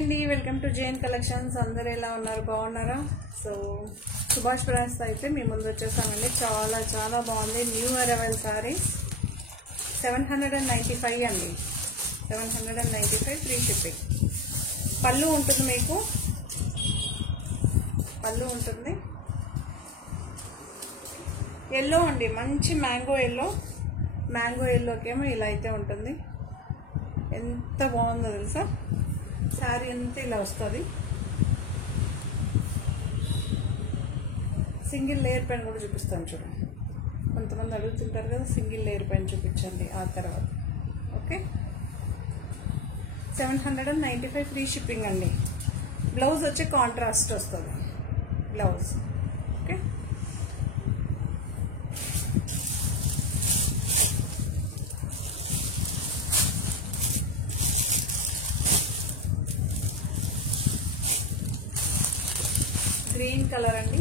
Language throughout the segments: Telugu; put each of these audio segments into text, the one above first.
Welcome to Jain collections. అందరూ ఎలా ఉన్నారు? బాగున్నారా? సో సుభాష్ బ్రాండ్స్ అయితే మీ ముందు వచ్చేసామండి. చాలా చాలా బాగుంది. న్యూ అరైవల్ సారీస్ 795 అండి. 795 ఫ్రీ షిప్పింగ్. పళ్ళు ఉంటుంది, మీకు పళ్ళు ఉంటుంది. ఎల్లో అండి, మంచి మ్యాంగో ఎల్లో. మ్యాంగో ఎల్లోకేమో ఇలా అయితే ఉంటుంది. ఎంత బాగుందో తెలుసా? శారీ అంతా ఇలా వస్తుంది. సింగిల్ లేయర్ పైన కూడా చూపిస్తాను చూడండి. కొంతమంది అడుగుతుంటారు కదా, సింగిల్ లేయర్ పైన చూపించండి ఆ తర్వాత. ఓకే, 795 ఫ్రీ షిప్పింగ్ అండి. బ్లౌజ్ వచ్చి కాంట్రాస్ట్ వస్తుంది బ్లౌజ్. ఓకే, గ్రీన్ కలర్ అండి,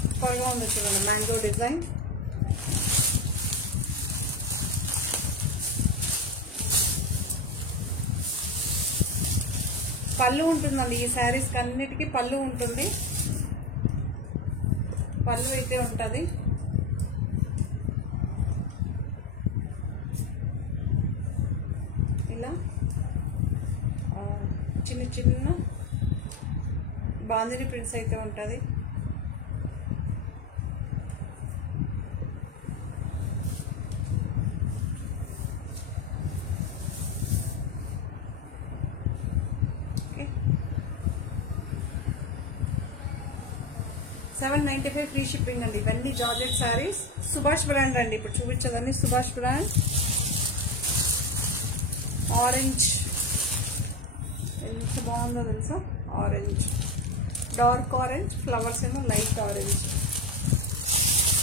సూపర్గా ఉంది చూడండి. Mango design. పళ్ళు ఉంటుందండి ఈ శారీస్ అన్నిటికీ. పళ్ళు ఉంటుంది, పళ్ళు అయితే ఉంటుంది. ఇలా చిన్న చిన్న బాందిని ప్రింట్స్ అయితే ఉంటుంది. ఓకే, 795 ఫ్రీ షిప్పింగ్ అండి. ఇవన్నీ జార్జెట్ శారీస్. సుభాష్ బ్రాండ్ అండి. ఇప్పుడు చూపించదండి సుభాష్ బ్రాండ్. ఆరెంజ్ ఎంత బాగుందో తెలుసా? ఆరెంజ్, డార్క్ ఆరెంజ్, ఫ్లవర్స్ ఏమో లైట్ ఆరెంజ్.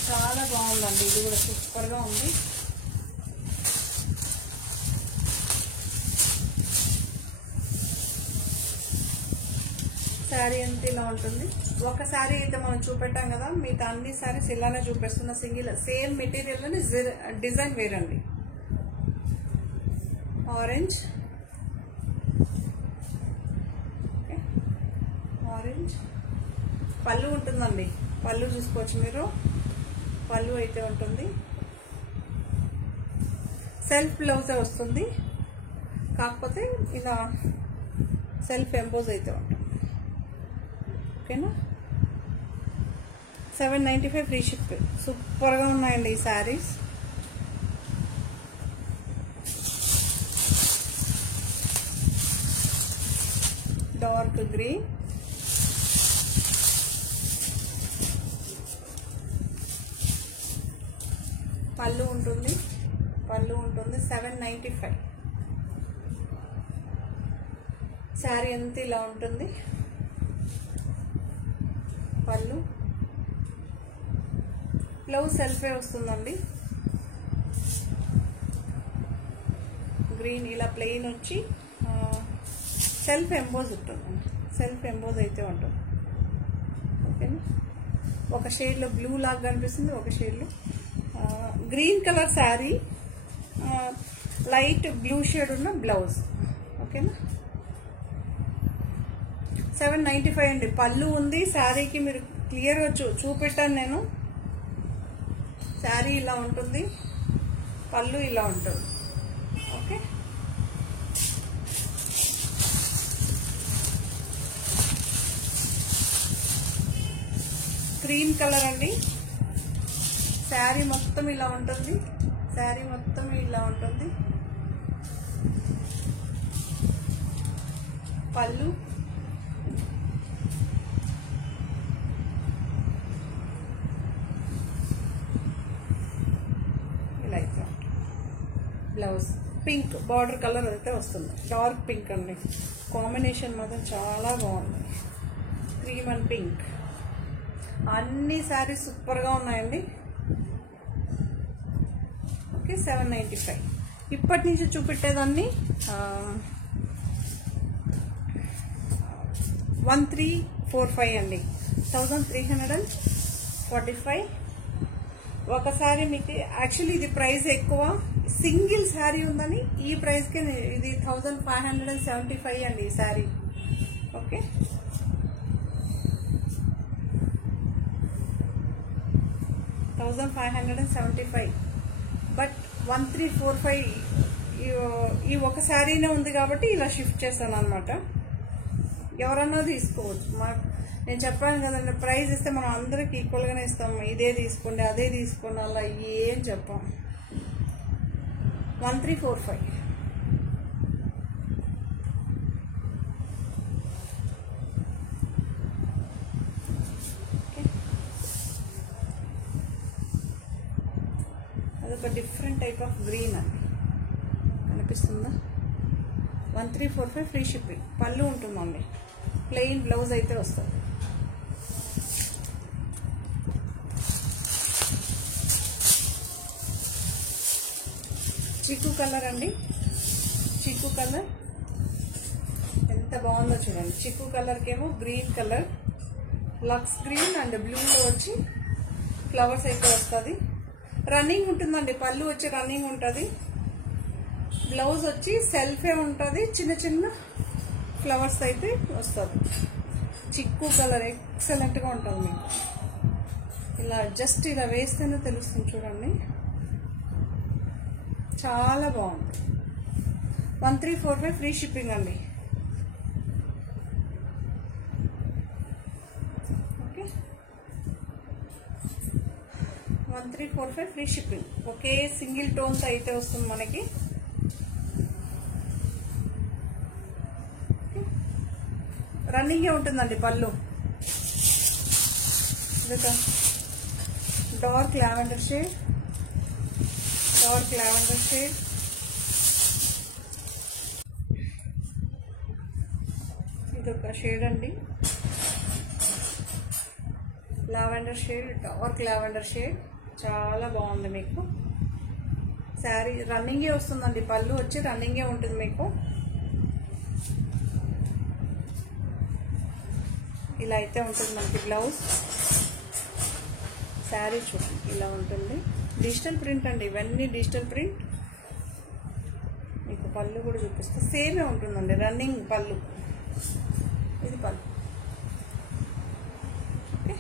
చాలా బాగుందండి. ఇది కూడా సూపర్గా ఉంది. శారీ అంతా ఇలా ఉంటుంది. ఒక శారీ అయితే మనం చూపెట్టాం కదా, మిగతా అన్ని శారీస్ ఇలానే చూపిస్తున్న. సింగిల్ సేమ్ మెటీరియల్లోనే డిజైన్ వేరండి. Orange, orange. పళ్ళు ఉంటుందండి. పళ్ళు చూసుకోవచ్చు మీరు. పళ్ళు అయితే ఉంటుంది. సెల్ఫ్ బ్లౌజే వస్తుంది, కాకపోతే ఇలా సెల్ఫ్ ఎంపోజ్ అయితే ఉంటుంది. ఓకేనా? 795 ఫ్రీ షిప్. సూపర్గా ఉన్నాయండి ఈ శారీస్. డార్క్ గ్రీన్, పళ్ళు ఉంటుంది. పళ్ళు ఉంటుంది. 795. శారీ అంతా ఇలా ఉంటుంది. పళ్ళు, బ్లౌజ్ సెల్ఫే వస్తుందండి. గ్రీన్ ఇలా ప్లెయిన్ వచ్చి సెల్ఫ్ ఎంబోజ్ ఉంటుందండి. సెల్ఫ్ ఎంబోజ్ అయితే ఉంటుంది. ఓకేనా? ఒక షేడ్లో బ్లూ లాగా కనిపిస్తుంది, ఒక షేడ్లో green colour sari, light blue shade ఉన్న బ్లౌజ్. ఓకేనా? 795 అండి. పళ్ళు ఉంది శారీకి. మీరు క్లియర్గా చూపెట్టాను నేను. శారీ ఇలా ఉంటుంది, పళ్ళు ఇలా ఉంటుంది. ఓకే, క్రీమ్ కలర్ అండి. శారీ మొత్తం ఇలా ఉంటుంది. శారీ మొత్తం ఇలా ఉంటుంది. పళ్ళు, ఇలా అయితే ఉంటుంది. బ్లౌజ్ పింక్ బార్డర్ కలర్ అయితే వస్తుంది. డార్క్ పింక్ అండి. కాంబినేషన్ మాత్రం చాలా బాగుంది. Cream and pink. అన్ని శారీస్ సూపర్గా ఉన్నాయండి. ఓకే, 795. ఇప్పటి నుంచి చూపెట్టేదాన్ని 1345 అండి. 1345. ఒకసారి మీకు యాక్చువల్లీ ఇది ప్రైస్ ఎక్కువ. సింగిల్ శారీ ఉందని ఈ ప్రైస్ కి ఇది 1575 అండి ఈ శారీ. 1575. బట్ 1345 ఈ ఒక శారీనే ఉంది కాబట్టి ఇలా షిఫ్ట్ చేస్తాను అనమాట. ఎవరన్నా తీసుకోవచ్చు. నేను చెప్పాను కదండి, ప్రైస్ ఇస్తే మనం అందరికి ఈక్వల్గానే ఇస్తాము. ఇదే తీసుకోండి అదే తీసుకోండి అలా ఏం చెప్పాం. 1345. అదొక డిఫరెంట్ టైప్ ఆఫ్ గ్రీన్ అండి, కనిపిస్తుందా? 1345 ఫ్రీ షిప్పింగ్. పళ్ళు ఉంటుందండి, ప్లెయిన్ బ్లౌజ్ అయితే వస్తుంది. చిక్కు కలర్ అండి, చిక్కు కలర్ ఎంత బాగుందో చూడండి. చిక్కు కలర్కి ఏమో గ్రీన్ కలర్, లక్స్ గ్రీన్ అండ్ బ్లూలో వచ్చి ఫ్లవర్స్ అయితే వస్తుంది. రన్నింగ్ ఉంటుందండి, పళ్ళు వచ్చి రన్నింగ్ ఉంటుంది. బ్లౌజ్ వచ్చి సెల్ఫే ఉంటుంది, చిన్న చిన్న ఫ్లవర్స్ అయితే వస్తుంది. చిక్కు కలర్ ఎక్సలెంట్గా ఉంటుంది మీకు. ఇలా జస్ట్ ఇలా వేస్తేనే తెలుస్తుంది చూడండి, చాలా బాగుంది. 1345 ఫ్రీ షిప్పింగ్ అండి. Okay, 1345 free shipping. ఒకే సింగిల్ టోన్స్ అయితే వస్తుంది మనకి. రన్నింగే ఉంటుందండి పళ్ళు. ఇదొక dark lavender shade, dark lavender shade. ఇదొక షేడ్ అండి, lavender shade, dark lavender shade. చాలా బాగుంది మీకు శారీ. రన్నింగే వస్తుందండి, పళ్ళు వచ్చి రన్నింగే ఉంటుంది మీకు. ఇలా అయితే ఉంటుంది మనకి బ్లౌజ్. శారీ చూడండి ఇలా ఉంటుంది. డిజిటల్ ప్రింట్ అండి, ఇవన్నీ డిజిటల్ ప్రింట్. మీకు పళ్ళు కూడా చూపిస్తే సేమే ఉంటుందండి, రన్నింగ్ పళ్ళు. ఇది పళ్ళు, ఓకే,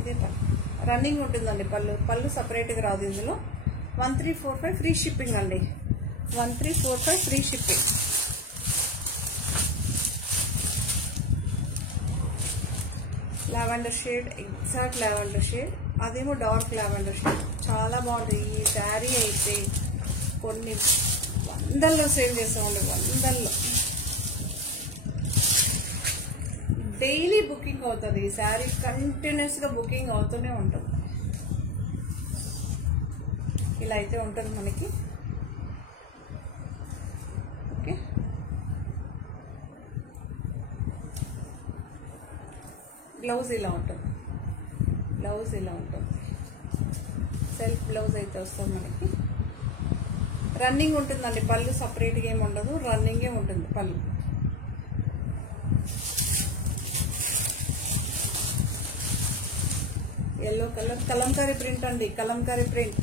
ఇదే పళ్ళు. రన్నింగ్ ఉంటుందండి పళ్ళు. పళ్ళు సపరేట్గా రాదు ఇందులో. 1345 ఫ్రీ షిప్పింగ్ అండి. 1345 free shipping. Lavender shade, exact lavender shade. అదేమో డార్క్ లావెండర్ షేడ్. చాలా బాగుంటుంది ఈ శారీ అయితే. కొన్ని వందల్లో సేల్ చేస్తామండి, వందల్లో. డైలీ బుకింగ్ అవుతుంది ఈ శారీ, కంటిన్యూస్గా బుకింగ్ అవుతూనే ఉంటుంది. ఇలా అయితే ఉంటుంది మనకి. ఓకే, బ్లౌజ్ ఇలా ఉంటుంది, బ్లౌజ్ ఇలా ఉంటుంది. సెల్ఫ్ బ్లౌజ్ అయితే వస్తుంది మనకి. రన్నింగ్ ఉంటుందండి, పళ్ళు సపరేట్గా ఏమి ఉండదు, రన్నింగే ఉంటుంది పళ్ళు. ఎల్లో కలర్, కలంకారీ ప్రింట్ అండి, కలంకారీ ప్రింట్.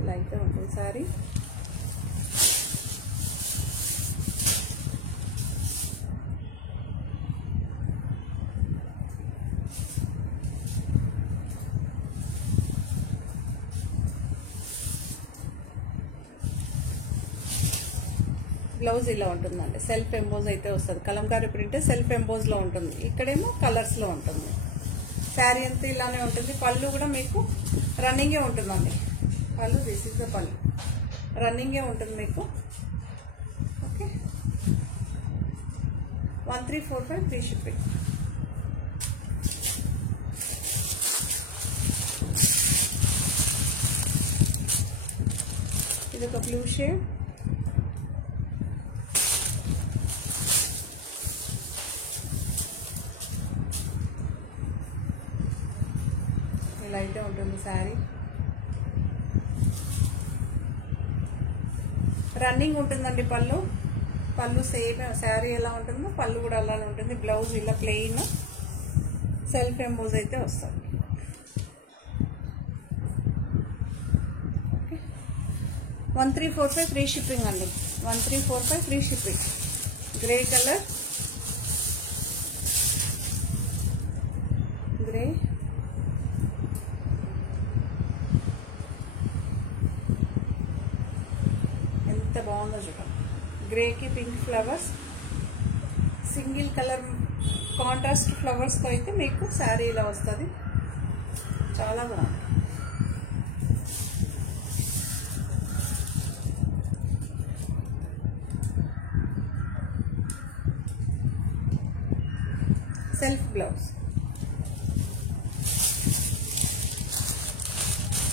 ఇలా అయితే ఉంటుంది సారీ. బ్లౌజ్ ఇలా ఉంటుందండి, సెల్ఫ్ ఎంబోజ్ అయితే వస్తుంది. కలంకారీ ప్రింట్ సెల్ఫ్ ఎంబోజ్లో ఉంటుంది. ఇక్కడేమో కలర్స్లో ఉంటుంది. శారీ అంతా ఇలానే ఉంటుంది. పళ్ళు కూడా మీకు రన్నింగే ఉంటుందండి. పళ్ళు దిస్ ఇస్ ద పళ్ళు, రన్నింగే ఉంటుంది మీకు. Okay, 1345 free shipping. ఇది ఒక బ్లూ షేడ్. ఇలా అయితే ఉంటుంది శారీ. రన్నింగ్ ఉంటుందండి పళ్ళు. పళ్ళు సేమ్ శారీ ఎలా ఉంటుందో పళ్ళు కూడా అలానే ఉంటుంది. బ్లౌజ్ ఇలా ప్లెయిన్ సెల్ఫ్ ఎంబోజ్ అయితే వస్తుంది. ఓకే, 1345 ఫ్రీ షిప్పింగ్ అండి. 1345 ఫ్రీ షిప్పింగ్. గ్రే కలర్, ఎంత బాగుందో చూడండి. గ్రేకి pink flowers, single colour contrast ఫ్లవర్స్తో అయితే మీకు శారీ ఇలా వస్తుంది. చాలా బాగుంది. Self blouse.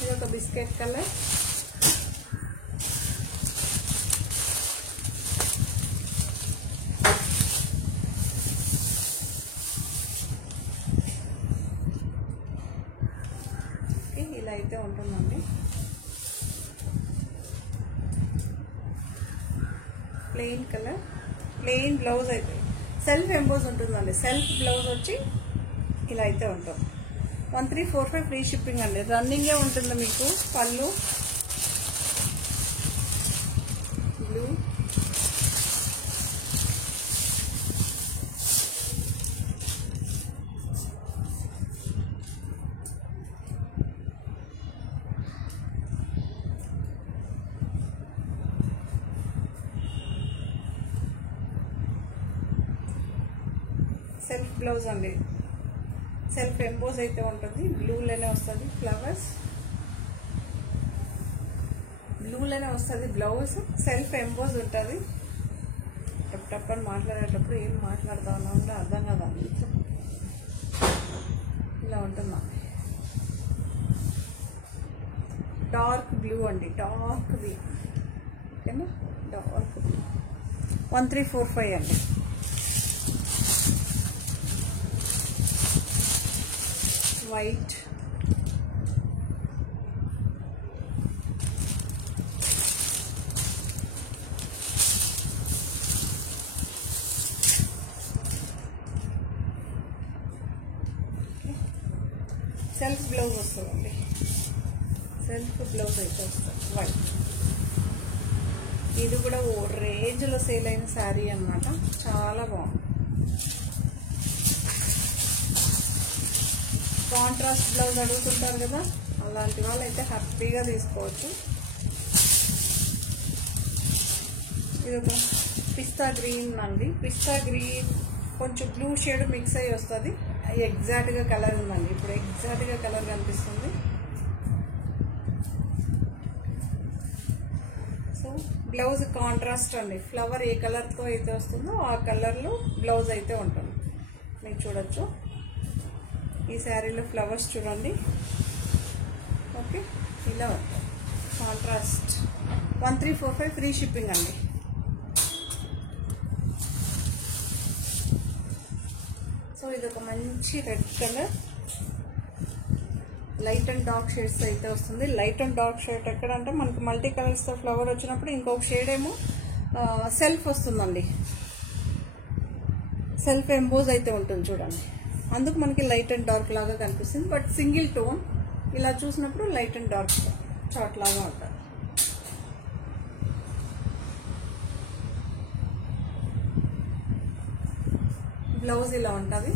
ఇది ఒక బిస్కెట్ కలర్. ఇలా అయితే ఉంటుందండి. ప్లెయిన్ కలర్, ప్లెయిన్ బ్లౌజ్ అయితే సెల్ఫ్ ఎంబోజ్ ఉంటుందండి. సెల్ఫ్ బ్లౌజ్ వచ్చి ఇలా అయితే ఉంటుంది. 1345 ఫ్రీ షిప్పింగ్ అండి. రన్నింగే ఉంటుంది మీకు. పళ్ళు బ్లూ, సెల్ఫ్ బ్లౌజ్ అండి. సెల్ఫ్ ఎంబోజ్ అయితే ఉంటుంది. బ్లూలోనే వస్తుంది ఫ్లవర్స్, బ్లూలోనే వస్తుంది బ్లౌజ్. సెల్ఫ్ ఎంబోజ్ ఉంటుంది. టప్పని మాట్లాడేటప్పుడు ఏం మాట్లాడుతా ఉన్నా ఉంటే అర్థం కదండి. ఇలా ఉంటుందా. డార్క్ బ్లూ అండి, డార్క్ బ్లూ. ఓకేనా, డార్క్ బ్లూ. 1345 అండి. వైట్, సెల్ఫ్ బ్లౌజ్ వస్తుందండి. సెల్ఫ్ బ్లౌజ్ అయితే వస్తుంది వైట్. ఇది కూడా ఓ రేంజ్లో సేల్ అయిన శారీ అన్నమాట. చాలా బాగుంది. కాంట్రాస్ట్ బ్లౌజ్ అడుగుతుంటారు కదా, అలాంటి వాళ్ళు అయితే హ్యాపీగా తీసుకోవచ్చు. ఇది ఒక పిస్తా గ్రీన్ అండి. పిస్తా గ్రీన్ కొంచెం బ్లూ షేడ్ మిక్స్ అయ్యి వస్తుంది. ఎగ్జాక్ట్గా కలర్ ఉందండి. ఇప్పుడు ఎగ్జాక్ట్గా కలర్ కనిపిస్తుంది. సో బ్లౌజ్ కాంట్రాస్ట్ అండి. ఫ్లవర్ ఏ కలర్తో అయితే వస్తుందో ఆ కలర్లో బ్లౌజ్ అయితే ఉంటుంది. మీరు చూడొచ్చు. ఈ శారీలో ఫ్లవర్స్ చూడండి. ఓకే, ఇలా ఉంటుంది కాంట్రాస్ట్. 1345 ఫ్రీ షిప్పింగ్ అండి. సో ఇది ఒక మంచి red colour, light and dark shades అయితే వస్తుంది. లైట్ అండ్ డార్క్ షేడ్ ఎక్కడంటే మనకు మల్టీ కలర్స్తో ఫ్లవర్ వచ్చినప్పుడు ఇంకొక షేడ్ ఏమో సెల్ఫ్ వస్తుందండి. సెల్ఫ్ ఎంబోజ్ అయితే ఉంటుంది చూడండి. అందుకు మనకి లైట్ అండ్ డార్క్ లాగా కనిపిస్తుంది. బట్ సింగిల్ టోన్ ఇలా చూసినప్పుడు లైట్ అండ్ డార్క్ చాట్ లాగా ఉంటుంది. బ్లౌజ్ ఇలా ఉంటుంది.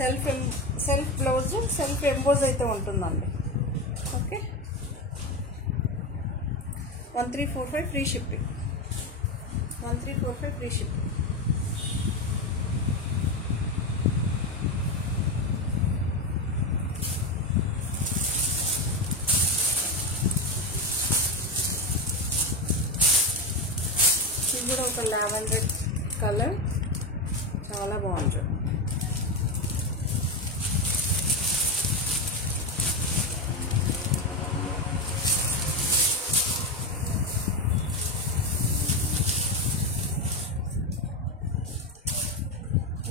సెల్ఫ్ బ్లౌజ్, సెల్ఫ్ ఎంబోజ్ అయితే ఉంటుందండి. Okay, 1345 free shipping. 1345 free shipping. ఇది కూడా ఒక లావెండర్ కలర్. చాలా బాగుంటుంది.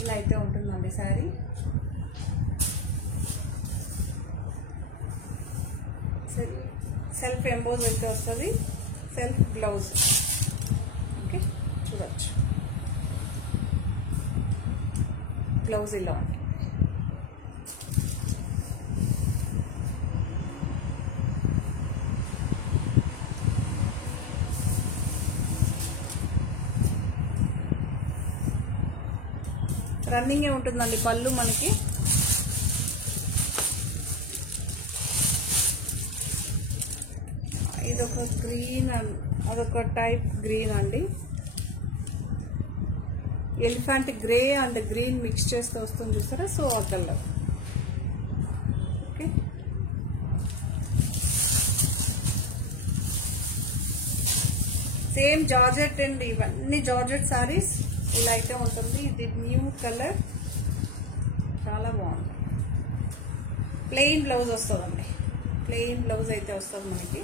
ఇలా అయితే ఉంటుందండి శారీ. సెల్ఫ్ ఎంబోజ్ అయితే వస్తుంది. Self blouse. ఓకే, చూడొచ్చు. బ్లౌజ్ ఇలా ఉంటుంది. రన్నింగే ఉంటుందండి. పళ్ళు మనకి ఇదొక గ్రీన్ అదొక టైప్ గ్రీన్ అండి. Elephant grey and green mix చేస్తే వస్తుంది చూసారా, సో ఆ కలర్. ఓకే, సేమ్ జార్జెట్ అండి, ఇవన్నీ జార్జెట్ సారీస్. ఇలా అయితే ఉంటుంది. ఇది న్యూ కలర్, చాలా బాగుంది. ప్లెయిన్ బ్లౌజ్ వస్తుందండి, ప్లెయిన్ బ్లౌజ్ అయితే వస్తుంది మనకి.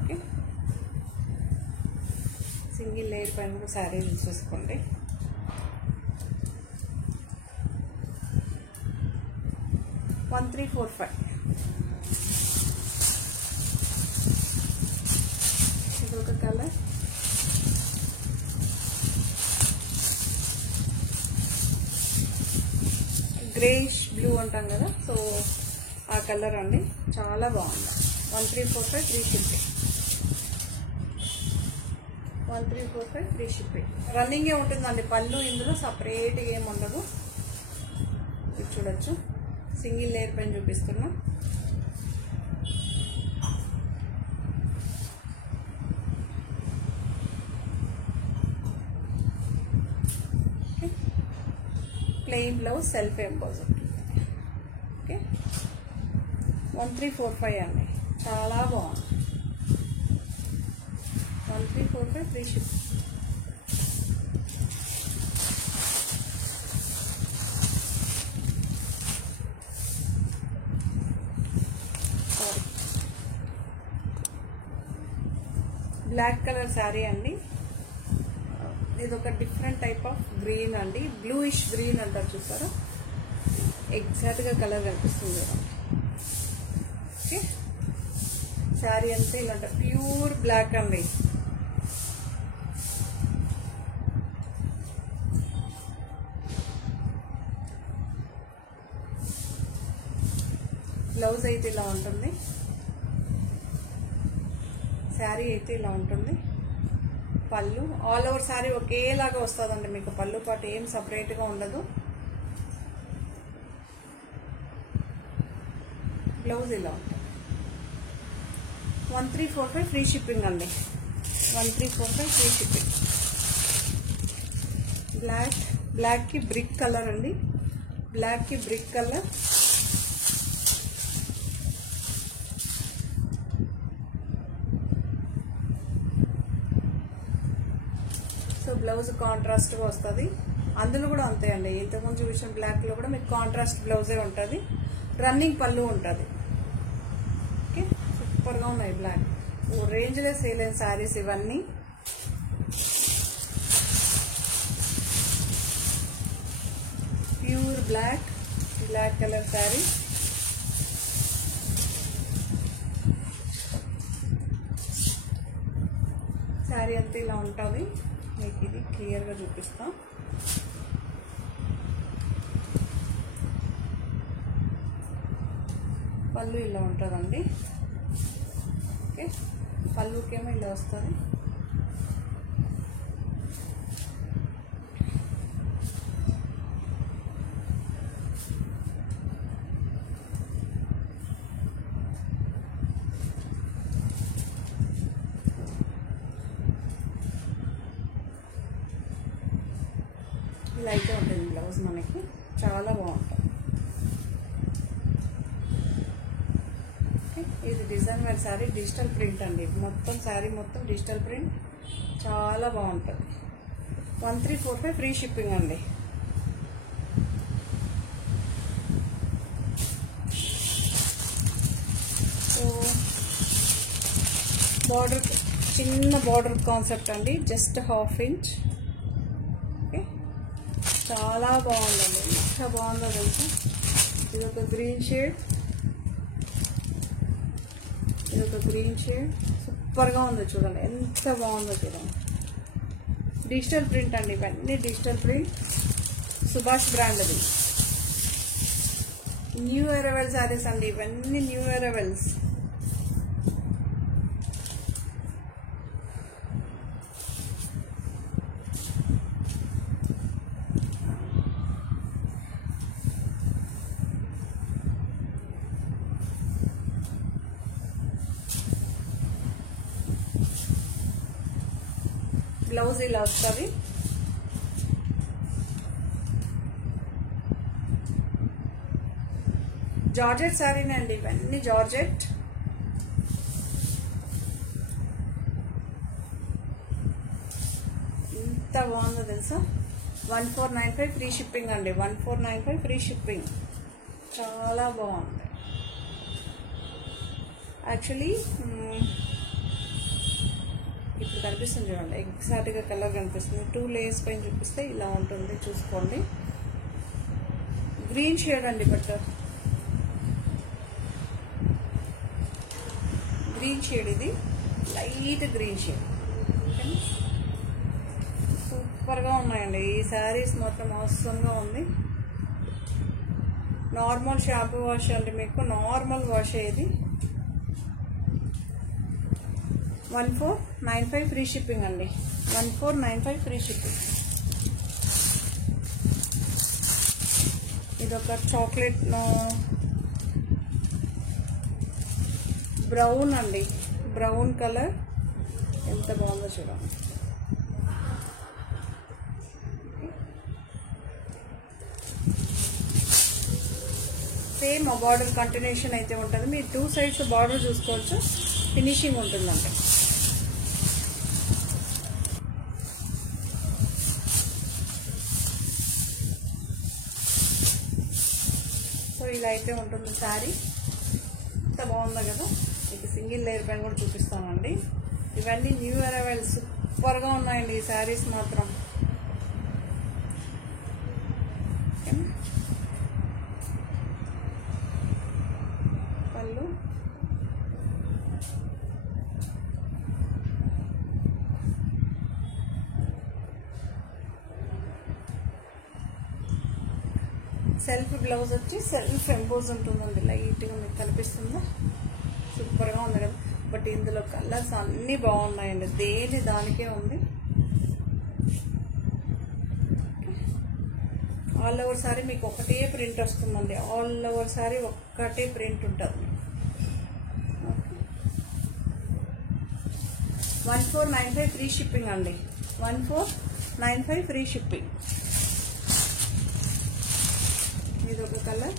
ఓకే, సింగిల్ లేయర్ పైన కూడా శారీ చూసేసుకోండి. వన్ 1345. ఇదొక కలర్. గ్రేష్ బ్లూ అంటాం కదా, సో ఆ కలర్ అండి, చాలా బాగుంది. 1345 ఫ్రీ షిప్పింగ్. 1345 free shipping. రన్నింగే ఉంటుందండి పళ్ళు, ఇందులో సపరేట్గా ఏమి ఉండదు. ఇది చూడొచ్చు, సింగిల్ లేయర్ పైన చూపిస్తున్నా. Plain blouse, self emboss. Okay, 1345 అండి, చాలా బాగుంది. 1345 free ship. Black colour sari అండి. ఇది ఒక డిఫరెంట్ టైప్ ఆఫ్ గ్రీన్ అండి, బ్లూయిష్ గ్రీన్ అంటారు చూసారా, ఎగ్జాక్ట్ గా కలర్ కనిపిస్తుంది కదా. ఓకే, శారీ అంతా ఇలా ప్యూర్ బ్లాక్ అండి. బ్లౌజ్ అయితే ఇలా ఉంటుంది, శారీ అయితే ఇలా ఉంటుంది. పళ్ళు ఆల్ ఓవర్ శారీ ఒకేలాగా వస్తుందండి మీకు, పళ్ళు పాటు ఏం సపరేట్గా ఉండదు. బ్లౌజ్ ఇలా ఉంటుంది. 1345 ఫ్రీ షిప్పింగ్ అండి. 1345 ఫ్రీ షిప్పింగ్. బ్లాక్ కి బ్రిక్ కలర్ అండి, బ్లాక్ కి brick colour. So blouse contrast గా వస్తుంది. అందులో కూడా అంతే అండి, ఇంతకుముందు చూసిన బ్లాక్ లో కూడా మీకు కాంట్రాస్ట్ బ్లౌజే ఉంటుంది. రన్నింగ్ పళ్ళు ఉంటుంది. ఓకే, సూపర్ గా ఉన్నాయి బ్లాక్. ఓ రేంజ్ లో సేల్ అయిన శారీస్ ఇవన్నీ. Pure black colour sari. Sari అంతా ఇలా ఉంటుంది. మీకు ఇది క్లియర్గా చూపిస్తాం. పళ్ళు ఇలా ఉంటుందండి. ఓకే, పళ్ళుకేమో ఇలా వస్తుంది. ఇలా అయితే ఉంటుంది బ్లౌజ్ మనకి, చాలా బాగుంటుంది. ఇది design wear sari, digital print అండి. మొత్తం శారీ మొత్తం డిజిటల్ ప్రింట్, చాలా బాగుంటుంది. 1345 ఫ్రీ షిప్పింగ్ అండి. సో బార్డర్, చిన్న బార్డర్ కాన్సెప్ట్ అండి, జస్ట్ 1/2 ఇంచ్. ఓకే, చాలా బాగుందండి, ఎంత బాగుందో తెలుసు. ఇది ఒక గ్రీన్ షేడ్, ఇది ఒక గ్రీన్ షేడ్, సూపర్గా ఉందో చూడండి, ఎంత బాగుందో చూడండి. డిజిటల్ ప్రింట్ అండి, ఇవన్నీ డిజిటల్ ప్రింట్. సుభాష్ బ్రాండ్ అది. న్యూ అరైవల్ శారీస్ అండి ఇవన్నీ, న్యూ అరైవల్స్. బ్లౌజ్ ఇలా వస్తుంది. జార్జెట్ శారీనండి ఇవన్నీ, జార్జెట్. ఎంత బాగుందో తెలుసా. 1495 ఫ్రీ షిప్పింగ్ అండి. 1495 ఫ్రీ షిప్పింగ్. చాలా బాగుంది. యాక్చువల్లీ ఇప్పుడు కనిపిస్తుంది చూడండి, ఎగ్జాక్ట్గా కలర్ కనిపిస్తుంది. 2 లేయర్స్ పైన చూపిస్తే ఇలా ఉంటుంది, చూసుకోండి. గ్రీన్ షేడ్ అండి, బట్ గ్రీన్ షేడ్, ఇది లైట్ గ్రీన్ షేడ్. సూపర్గా ఉన్నాయండి ఈ శారీస్, మాత్రం అవసరంగా ఉంది. నార్మల్ షాంపూ వాష్ అండి, మీకు నార్మల్ వాష్ ఇది. 1495 ఫ్రీ షిప్పింగ్ అండి. 1495 ఫ్రీ షిప్పింగ్. ఇదొక చాక్లెట్ బ్రౌన్ అండి, బ్రౌన్ కలర్. ఎంత బాగుందో చూడండి. సేమ్ ఆ బార్డర్ కంటిన్యూషన్ అయితే ఉంటుంది. మీరు 2 సైడ్స్ బార్డర్ చూసుకోవచ్చు, ఫినిషింగ్ ఉంటుందండి. సో ఇలా అయితే ఉంటుంది శారీ. ఎంత బాగుందో కదా. మీకు సింగిల్ లేయర్ పైన కూడా చూపిస్తామండి. ఇవన్నీ న్యూ అరైవల్, సూపర్గా ఉన్నాయండి ఈ శారీస్ మాత్రం. పళ్ళు సెల్ఫ్ బ్లౌజ్ వచ్చి సెల్ఫ్ ఎంపోజ్ ఉంటుందండి. లైట్గా మీకు కనిపిస్తుందా, సూపర్గా ఉంది కదా. బట్ ఇందులో కలర్స్ అన్నీ బాగున్నాయండి, దేని దానికే ఉంది. ఆల్ ఓవర్ సారీ మీకు ఒకటే ప్రింట్ వస్తుందండి. ఆల్ ఓవర్ సారీ ఒక్కటే ప్రింట్ ఉంటుంది. 1495 ఫ్రీ షిప్పింగ్ అండి. 1495 ఫ్రీ షిప్పింగ్. ఇది ఒక కలర్.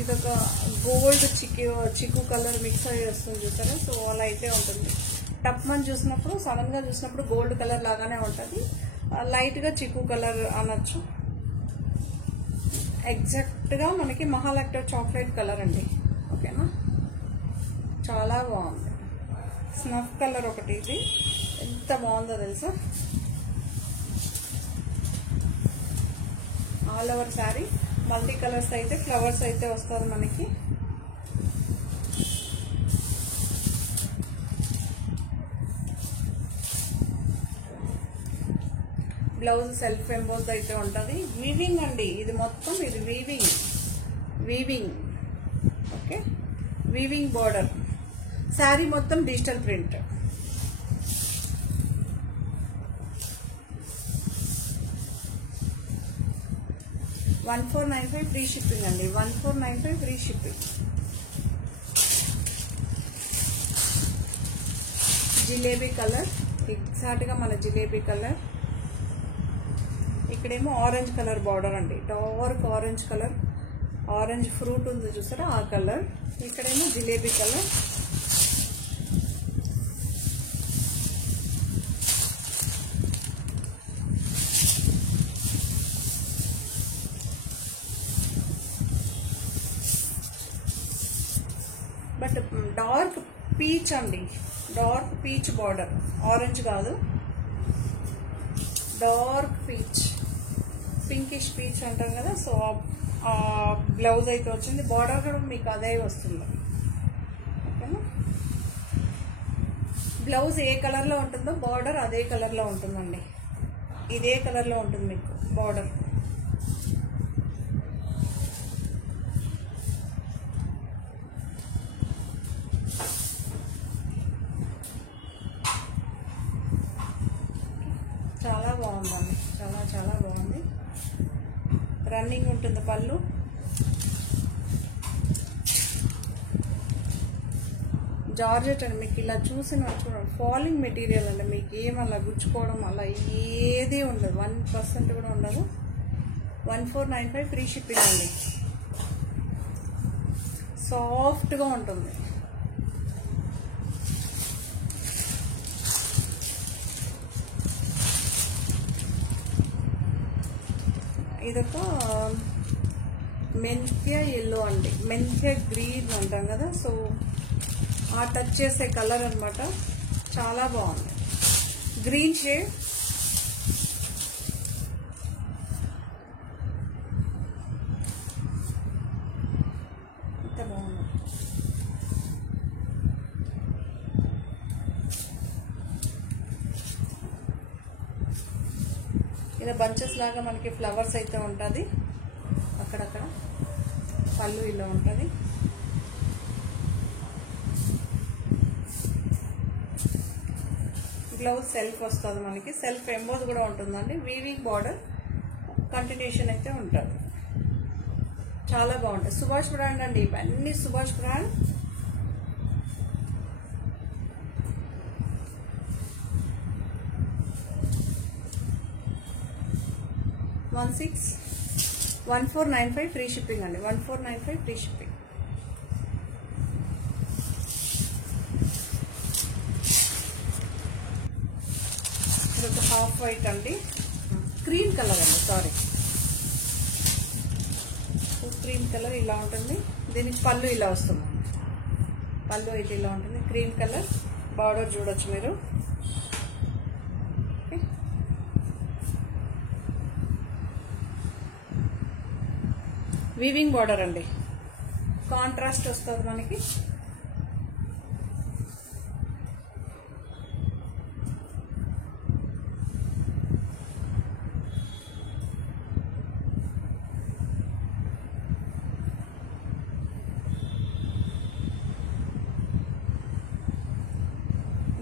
ఇదొక గోల్డ్ చిక్కు కలర్ మిక్స్ అయ్యి వస్తుంది చూసారా. సో అలా అయితే ఉంటుంది. టప్ మని చూసినప్పుడు, సడన్ గా చూసినప్పుడు గోల్డ్ కలర్ లాగానే ఉంటుంది. లైట్ గా చిక్కు కలర్ అనొచ్చు. ఎగ్జాక్ట్ గా మనకి మహాలక్టో చాక్లెట్ కలర్ అండి. ఓకేనా, చాలా బాగుంది. స్నఫ్ కలర్ ఒకటి, ఇది ఎంత బాగుందో తెలుసా. All over sari multi colours అయితే, ఫ్లవర్స్ అయితే వస్తుంది మనకి. బ్లౌజ్ సెల్ఫ్ ఎంబోజ్ అయితే ఉంటుంది. వీవింగ్ అండి ఇది మొత్తం, ఇది weaving. Okay, weaving border. Sari మొత్తం డిజిటల్ ప్రింట్. $1495 ఫ్రీ షిప్పింగ్ అండి. 1495 free shipping. Jalebi colour, exact గా మన జిలేబీ కలర్. ఇక్కడేమో ఆరెంజ్ కలర్ బార్డర్ అండి, dark orange colour. Orange fruit ఉంది చూసారా, ఆ కలర్. ఇక్కడేమో jalebi colour. But dark peach అండి, డార్క్ పీచ్ బార్డర్. ఆరెంజ్ కాదు, డార్క్ పీచ్, పింకిష్ పీచ్ అంటారు కదా. సో బ్లౌజ్ అయితే వచ్చింది. బార్డర్ కూడా మీకు అదే వస్తుంది. ఓకేనా, బ్లౌజ్ ఏ కలర్ లో ఉంటుందో బార్డర్ అదే కలర్ లో ఉంటుందండి. ఇదే కలర్ లో ఉంటుంది మీకు బార్డర్. చాలా బాగుందండి, చాలా చాలా బాగుంది. రన్నింగ్ ఉంటుంది పళ్ళు. జార్జెట్ అండి, మీకు ఇలా చూసిన చూడండి ఫాలింగ్ మెటీరియల్ అండి, మీకు ఏమలా గుచ్చుకోవడం అలా ఏది ఉండదు, 1% కూడా ఉండదు. 1495 ఫ్రీ షిప్పింగ్ అండి. సాఫ్ట్గా ఉంటుంది. ఇదొక మెంత్య ఎల్లో అండి, మెంత్య గ్రీన్ అంటాం కదా, సో ఆ టచ్ చేసే కలర్ అనమాట. చాలా బాగుంది, గ్రీన్ షేడ్. ఎంత బాగుంది. ఇలా బంచెస్ లాగా మనకి ఫ్లవర్స్ అయితే ఉంటుంది అక్కడక్కడ. పళ్ళు ఇలా ఉంటుంది. బ్లౌజ్ సెల్ఫ్ వస్తుంది మనకి, సెల్ఫ్ ఎంబోజ్ కూడా ఉంటుందండి. వీవింగ్ బార్డర్ కంటిన్యూషన్ అయితే ఉంటుంది. చాలా బాగుంటుంది. సుభాష్ బ్రాండ్ అండి, ఇవన్నీ సుభాష్ బ్రాండ్. $1495 ఫ్రీ షిప్పింగ్ అండి. 1495 ఫ్రీ షిప్పింగ్. ఇదొక హాఫ్ వైట్ అండి, క్రీమ్ కలర్ అండి, సారీ క్రీమ్ కలర్. ఇలా ఉంటుంది. దీనికి పళ్ళు ఇలా వస్తుంది. పళ్ళు అయితే ఇలా ఉంటుంది, క్రీమ్ కలర్. బార్డర్ చూడొచ్చు మీరు. వీవింగ్ బార్డర్ అండి, కాంట్రాస్ట్ వస్తుంది మనకి.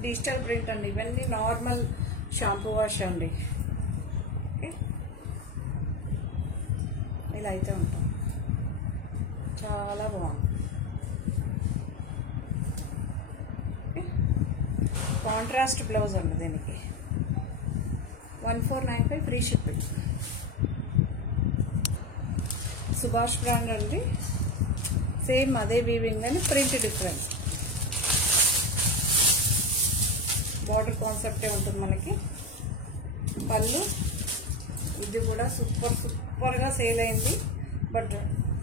డిజిటల్ ప్రింట్ అండి, ఇవన్నీ నార్మల్ షాంపూ వాష్ అండి. ఓకే, ఇలా అయితే ఉంటాం. చాలా బాగుంది. కాంట్రాస్ట్ బ్లౌజ్ అండి దీనికి. 1495 ఫ్రీ షిప్పింగ్. సుభాష్ బ్రాండ్ అండి, సేమ్ అదే వీవింగ్ అని ప్రింట్ డిఫరెన్స్. బార్డర్ కాన్సెప్టే ఉంటుంది మనకి. పళ్ళు ఇది కూడా సూపర్గా సేల్ అయింది. బట్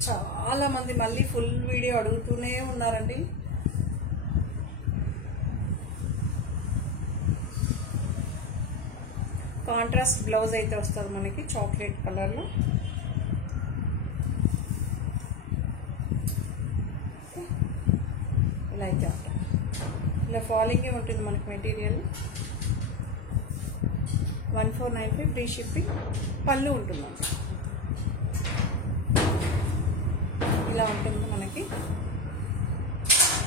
చాలా మంది మళ్ళీ ఫుల్ వీడియో అడుగుతూనే ఉన్నారండి. కాంట్రాస్ట్ బ్లౌజ్ అయితే వస్తుంది మనకి చాక్లెట్ కలర్లో. ఇలా అయితే ఉంటుంది. ఇలా ఫాలింగే ఉంటుంది మనకి మెటీరియల్. 1495 free shipping. పళ్ళు ఉంటుంది, ఇలా ఉంటుంది మనకి.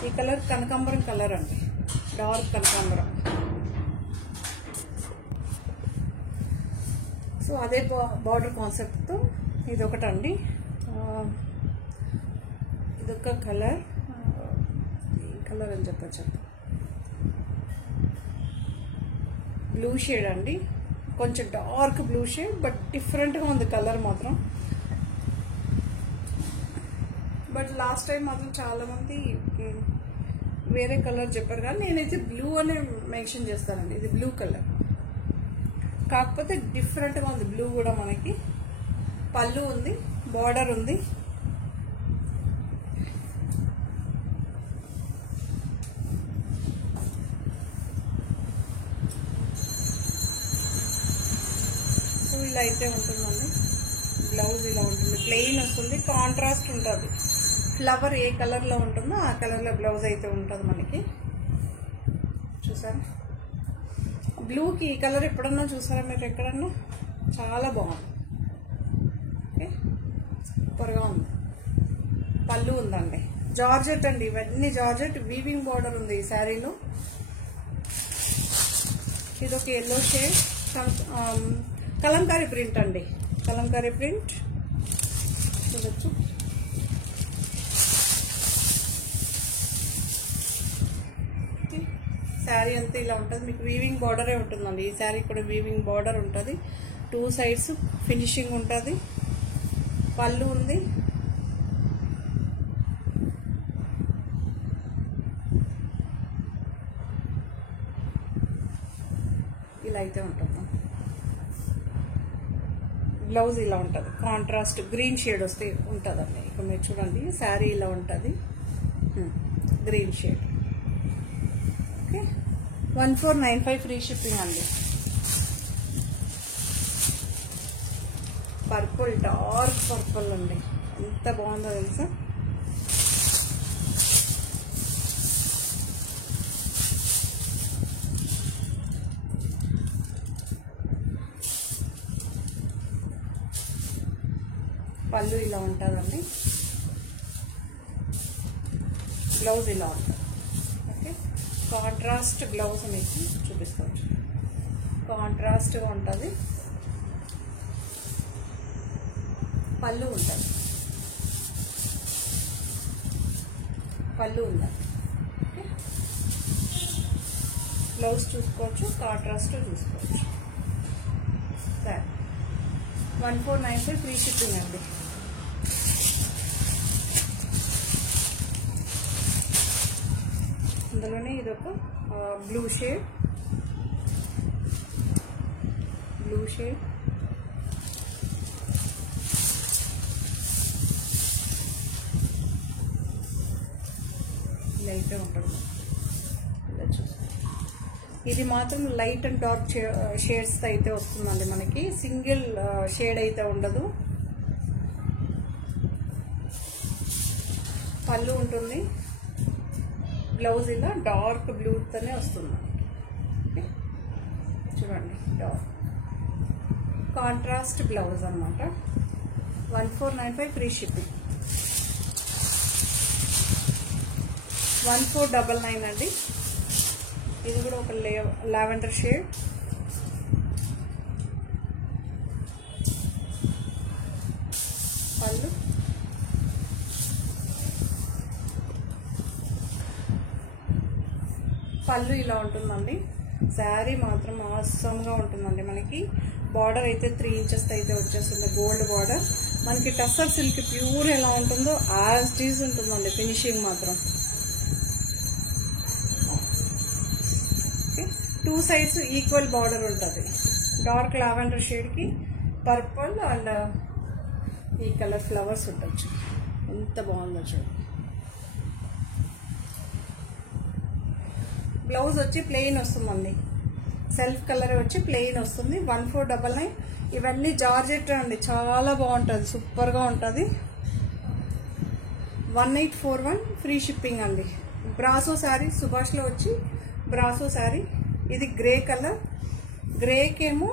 ఈ కలర్ కనకాంబరం కలర్ అండి, డార్క్ కనకాంబరం. సో అదే బార్డర్ కాన్సెప్ట్తో ఇదొకటండి. ఇదొక కలర్, ఈ కలర్ అని చెప్పచ్చు, బ్లూ షేడ్ అండి, కొంచెం డార్క్ బ్లూ షేడ్, బట్ డిఫరెంట్గా ఉంది కలర్ మాత్రం. బట్ లాస్ట్ టైం మాత్రం చాలామంది వేరే కలర్ చెప్పారు, కానీ నేనైతే బ్లూ అనే మెన్షన్ చేస్తానండి. ఇది బ్లూ కలర్, కాకపోతే డిఫరెంట్గా ఉంది బ్లూ కూడా మనకి. పళ్ళు ఉంది, బార్డర్ ఉంది. సో ఇలా అయితే ఉంటుందండి. బ్లౌజ్ ఇలా ఉంటుంది, ప్లెయిన్ వస్తుంది, కాంట్రాస్ట్ ఉంటుంది. ఫ్లవర్ ఏ కలర్లో ఉంటుందో ఆ కలర్లో బ్లౌజ్ అయితే ఉంటుంది మనకి. చూసారా, బ్లూకి ఈ కలర్ ఎప్పుడన్నా చూసారా మీరు ఎక్కడన్నా? చాలా బాగుంది. ఓకే, సూపర్గా ఉంది. పళ్ళు ఉందండి, జార్జెట్ అండి, ఇవన్నీ జార్జెట్. వీవింగ్ బార్డర్ ఉంది ఈ శారీలో. ఇదొక ఎల్లో షేడ్, కలంకారీ ప్రింట్ అండి, కలంకారీ ప్రింట్. చూడొచ్చు. శారీ అంతా ఇలా ఉంటుంది. మీకు వీవింగ్ బార్డరే ఉంటుందండి. ఈ శారీ కూడా వీవింగ్ బార్డర్ ఉంటుంది. 2 సైడ్స్ ఫినిషింగ్ ఉంటుంది. పళ్ళు ఉంది. ఇలా అయితే ఉంటుంది. బ్లౌజ్ ఇలా ఉంటుంది. కాంట్రాస్ట్ గ్రీన్ షేడ్ వస్తే ఉంటుందండి. ఇక మీరు చూడండి శారీ ఇలా ఉంటుంది. Green shade. Okay, 1495 free shipping అండి. పర్పుల్, డార్క్ పర్పుల్ అండి. ఎంత బాగుందో తెలుసా. పళ్ళు ఇలా ఉంటుందండి. బ్లౌజ్ ఇలా ఉంటుంది. ఓకే, కాంట్రాస్ట్ బ్లౌజ్ మీకు చూపిస్తాను. కాంట్రాస్ట్గా ఉంటుంది. పళ్ళు ఉంటుంది. పళ్ళు ఉంటుంది. ఓకే, బ్లౌజ్ చూసుకోవచ్చు, కాంట్రాస్ట్ చూసుకోవచ్చు. సరే, 1495 ఫ్రీ షిప్పింగ్ అండి. అందులోనే ఇదొక బ్లూ షేడ్. బ్లూ షేడ్, ఇలా అయితే ఉంటుంది. ఇలా చూసుకోండి. ఇది మాత్రం లైట్ అండ్ డార్క్ షేడ్స్ అయితే వస్తుందండి. మనకి సింగిల్ షేడ్ అయితే ఉండదు. పళ్ళు ఉంటుంది. బ్లౌజ్ ఇలా డార్క్ బ్లూతోనే వస్తుంది. ఓకే, చూడండి డార్క్ కాంట్రాస్ట్ బ్లౌజ్ అన్నమాట. 1495 ఫ్రీ షిప్పింగ్. 1499 అండి. ఇది కూడా ఒక లావెండర్ షేడ్. పళ్ళు, పళ్ళు ఇలా ఉంటుందండి. శారీ మాత్రం ఆసంగా ఉంటుందండి. మనకి బార్డర్ అయితే 3 ఇంచెస్ అయితే వచ్చేస్తుంది. Gold border. మనకి టస్సర్ సిల్క్ ప్యూర్ ఎలా ఉంటుందో యాజ్ ఇట్ ఈజ్ ఉంటుందండి. ఫినిషింగ్ మాత్రం 2 సైడ్స్ ఈక్వల్ బార్డర్ ఉంటుంది. డార్క్ లావెండర్ షేడ్కి పర్పుల్ అండ్ ఈ కలర్ ఫ్లవర్స్ ఉండొచ్చు. ఎంత బాగుందో చూడండి. బ్లౌజ్ వచ్చి ప్లెయిన్ వస్తుందండి. సెల్ఫ్ కలర్ వచ్చి ప్లెయిన్ వస్తుంది. 1499. ఇవన్నీ జార్జెట్ అండి. చాలా బాగుంటుంది. సూపర్గా ఉంటుంది. 1841 ఫ్రీ షిప్పింగ్ అండి. బ్రాసో శారీ సుభాష్లో వచ్చి బ్రాసో శారీ. ఇది గ్రే కలర్. గ్రేకేమో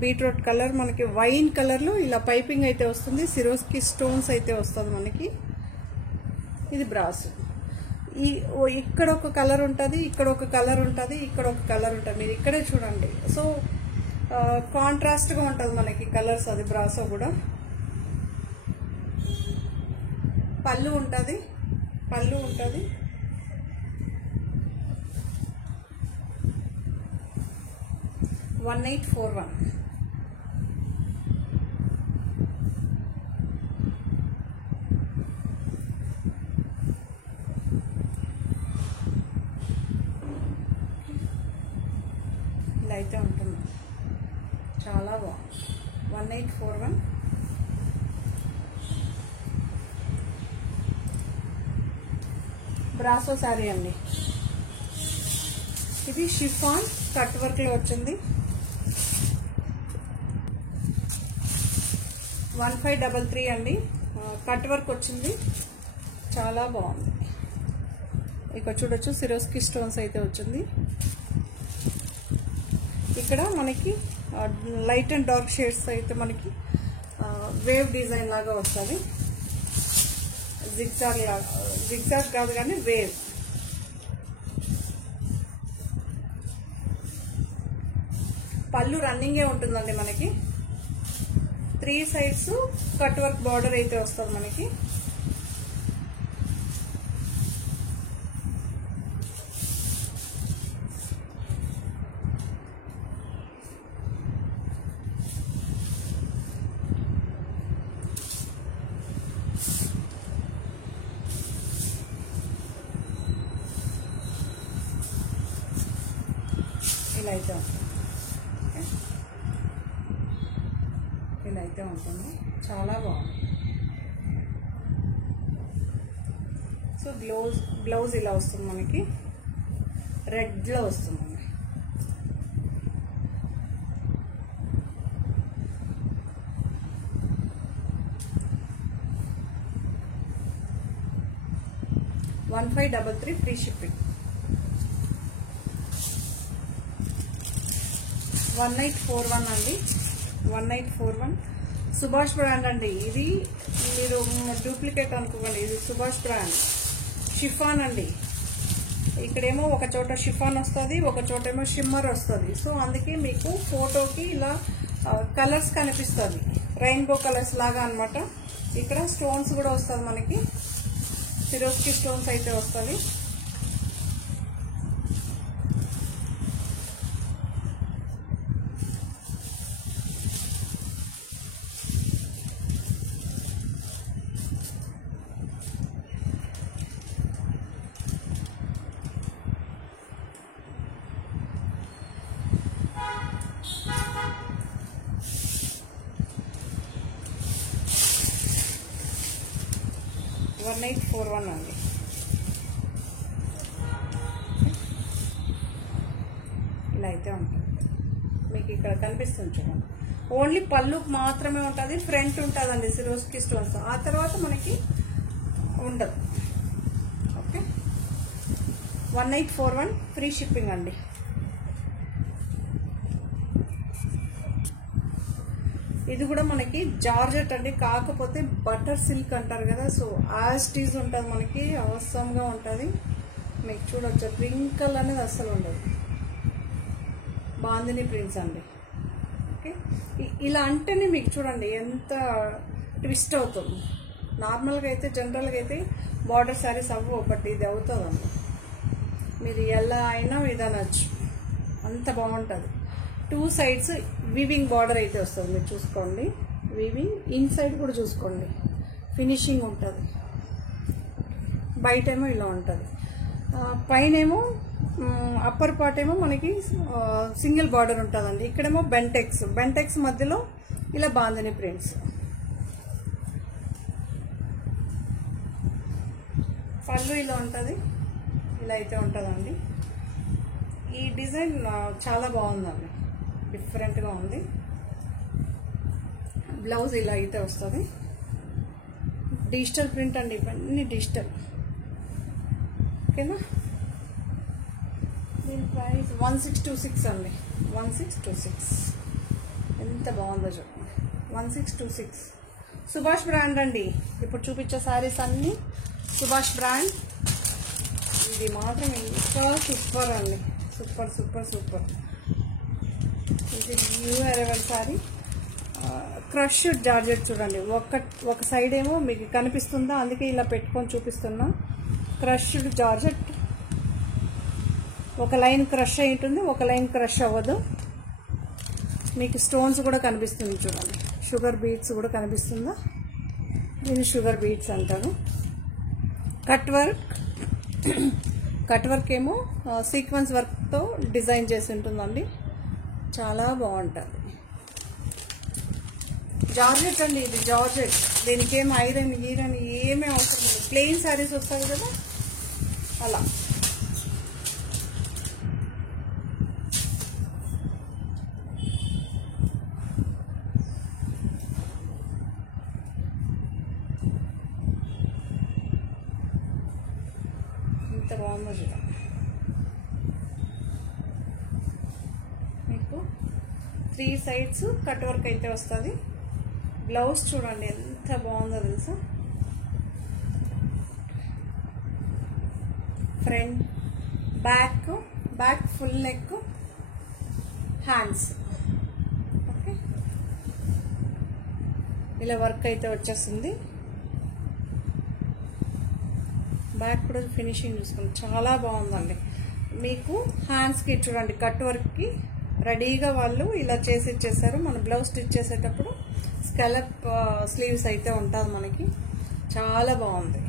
బీట్రూట్ కలర్. మనకి వైన్ కలర్లో ఇలా పైపింగ్ అయితే వస్తుంది. సిరోస్కి స్టోన్స్ అయితే వస్తుంది మనకి. ఇది బ్రాస్. ఇక్కడ ఒక కలర్ ఉంటుంది, ఇక్కడ ఒక కలర్ ఉంటుంది, ఇక్కడ ఒక కలర్ ఉంటుంది. మీరు ఇక్కడే చూడండి. సో కాంట్రాస్ట్గా ఉంటుంది మనకి కలర్స్. అది బ్రాసో కూడా. పళ్ళు ఉంటుంది. పళ్ళు ఉంటుంది. $1841. ఇలా అయితే ఉంటుంది. చాలా బాగుంది. 1841. బ్రాసో శారీ అండి. ఇది షిఫాన్ కట్ వర్క్ లో వచ్చింది. 1533 అండి. కట్ వర్క్ వచ్చింది. చాలా బాగుంది. ఇక్కడ చూడొచ్చు సిరోస్కి స్టోన్స్ అయితే వచ్చింది. ఇక్కడ మనకి లైట్ అండ్ డార్క్ షేడ్స్ అయితే మనకి వేవ్ డిజైన్ లాగా వస్తుంది. జిగ్జాగ్ కాదు కానీ వేవ్. పళ్ళు రన్నింగే ఉంటుందండి మనకి. 3 sides కట్ వర్క్ బార్డర్ అయితే వస్తుంది మనకి. ఇలా అయితే ఉంటుంది. ఓకే, ఇలా అయితే ఉంటుంది. చాలా బాగుంది. సో బ్లౌజ్ ఇలా వస్తుంది మనకి, రెడ్లో వస్తుంది. 1533 ఫ్రీ షిప్పింగ్. 1841 అండి. 1841 సుభాష్ బ్రాండ్ అండి. ఇది మీరు డూప్లికేట్ అనుకోకండి, ఇది సుభాష్ బ్రాండ్. షిఫాన్ అండి. ఇక్కడేమో ఒక చోట షిఫాన్ వస్తుంది, ఒక చోట ఏమో షిమ్మర్ వస్తుంది. సో అందుకే మీకు ఫోటోకి ఇలా కలర్స్ కనిపిస్తుంది, రెయిన్బో కలర్స్ లాగా అనమాట. ఇక్కడ స్టోన్స్ కూడా వస్తుంది మనకి, సిరోస్కి స్టోన్స్ అయితే వస్తుంది. $1841 అండి. ఇలా అయితే ఉంటుంది మీకు. ఇక్కడ కనిపిస్తుంది చూడండి, ఓన్లీ పళ్ళుకి మాత్రమే ఉంటుంది, ఫ్రంట్ ఉంటుందండి సిరోస్కి స్టోన్స్. ఆ తర్వాత మనకి ఉండదు. ఓకే, 1841 ఫ్రీ షిప్పింగ్ అండి. ఇది కూడా మనకి జార్జెట్ అండి, కాకపోతే బటర్ సిల్క్ అంటారు కదా. సో యాస్టీజ్ ఉంటుంది మనకి, అవసరంగా ఉంటుంది. మీకు చూడొచ్చు, రింకల్ అనేది అస్సలు ఉండదు. బాందిని ప్రింట్స్ అండి. ఓకే, ఇలా అంటేనే మీకు చూడండి ఎంత ట్విస్ట్ అవుతుంది. నార్మల్గా అయితే జనరల్గా అయితే బార్డర్ శారీస్ అవ్వవు, బట్ ఇది అవుతుందండి. మీరు ఎలా అయినా ఇది అనొచ్చు, అంత బాగుంటుంది. 2 sides వీవింగ్ బార్డర్ అయితే వస్తుంది, మీరు చూసుకోండి. వీవింగ్ ఇన్సైడ్ కూడా చూసుకోండి, ఫినిషింగ్ ఉంటుంది. బయట ఏమో ఇలా ఉంటుంది, పైన ఏమో అప్పర్ పార్ట్ ఏమో మనకి సింగిల్ బార్డర్ ఉంటుందండి. ఇక్కడేమో బెంటెక్స్ మధ్యలో ఇలా బాందిని ప్రింట్స్. పళ్ళు ఇలా ఉంటుంది, ఇలా అయితే ఉంటుందండి. ఈ డిజైన్ చాలా బాగుందండి, డిఫరెంట్గా ఉంది. బ్లౌజ్ ఇలా అయితే వస్తుంది. డిజిటల్ ప్రింట్ అండి, ఇవన్నీ డిజిటల్. ఓకేనా, దీని ప్రైస్ 1626 అండి. 1626 ఎంత బాగుందో చూడండి. 1626 సుభాష్ బ్రాండ్ అండి. ఇప్పుడు చూపించే శారీస్ అన్నీ సుభాష్ బ్రాండ్. ఇది మాత్రం ఇంకా సూపర్ అండి, సూపర్ సూపర్ సూపర్. ఇది new arrival sorry, crush georgette చూడండి. ఒక సైడ్ ఏమో మీకు కనిపిస్తుందా, అందుకే ఇలా పెట్టుకొని చూపిస్తున్నా. క్రష్డ్ జార్జెట్, ఒక లైన్ క్రష్ అయి ఉంటుంది, ఒక లైన్ క్రష్ అవ్వదు. మీకు స్టోన్స్ కూడా కనిపిస్తుంది చూడండి, షుగర్ బీట్స్ కూడా కనిపిస్తుందా. దీన్ని షుగర్ బీట్స్ అంటారు. కట్ వర్క్ ఏమో సీక్వెన్స్ వర్క్తో డిజైన్ చేసి ఉంటుందండి, చాలా బాగుంటుంది. జార్జెట్ అండి, ఇది జార్జెట్. దీనికి ఏం ఐరన్ ఏమీ అవసరం లేదు. ప్లెయిన్ శారీస్ వస్తాయి కదా అలా. ఎంత బాగుందో చూడండి. మీకు 3 sides కట్ వర్క్ అయితే వస్తుంది. బ్లౌజ్ చూడండి ఎంత బాగుందో తెలుసా. Front back full neck, hands ఇలా వర్క్ అయితే వచ్చేస్తుంది. బ్యాక్ కూడా ఫినిషింగ్ చూసుకోండి, చాలా బాగుందండి. మీకు హ్యాండ్స్కి చూడండి కట్ వర్క్కి రెడీగా వాళ్ళు ఇలా చేసి ఇచ్చేసారు. మన బ్లౌజ్ స్టిచ్ చేసేటప్పుడు స్కాలప్ స్లీవ్స్ అయితే ఉంటుంది మనకి, చాలా బాగుంది.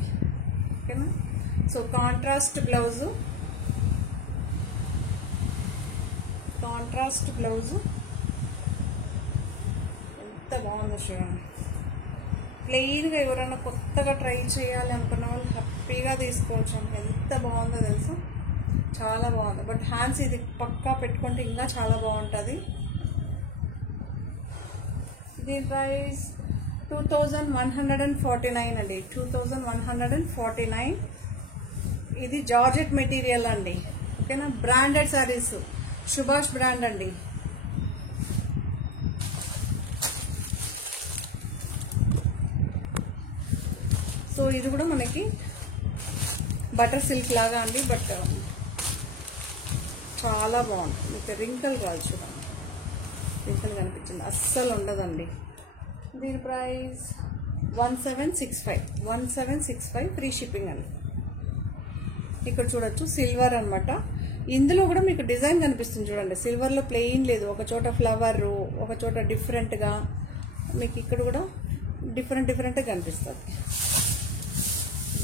ఓకేనా? సో కాంట్రాస్ట్ బ్లౌజు ఎంత బాగుందో చూడండి. ప్లెయిన్గా ఎవరైనా కొత్తగా ట్రై చేయాలి అనుకున్న వాళ్ళు హ్యాపీగా తీసుకోవచ్చు. ఎంత బాగుందో తెలుసు, చాలా బాగుంది. బట్ హ్యాండ్స్ ఇది పక్కా పెట్టుకుంటే ఇంకా చాలా బాగుంటుంది. దీని ప్రైస్ 2149 అండి, 2149. ఇది జార్జెట్ మెటీరియల్ అండి. ఓకేనా? బ్రాండెడ్ శారీస్, సుభాష్ బ్రాండ్ అండి. సో ఇది కూడా మనకి బటర్ సిల్క్ లాగా అండి, బట్ చాలా బాగుంది. మీకు రింకల్ కాదు చూడండి, రింకల్ కనిపించింది అస్సలు ఉండదండి. దీని ప్రైస్ 1765 ఫ్రీ షిప్పింగ్ అండి. ఇక్కడ చూడొచ్చు సిల్వర్ అనమాట. ఇందులో కూడా మీకు డిజైన్ కనిపిస్తుంది చూడండి, సిల్వర్లో ప్లెయిన్ లేదు, ఒక చోట ఫ్లవర్, ఒక చోట డిఫరెంట్గా, మీకు ఇక్కడ కూడా డిఫరెంట్గా కనిపిస్తుంది.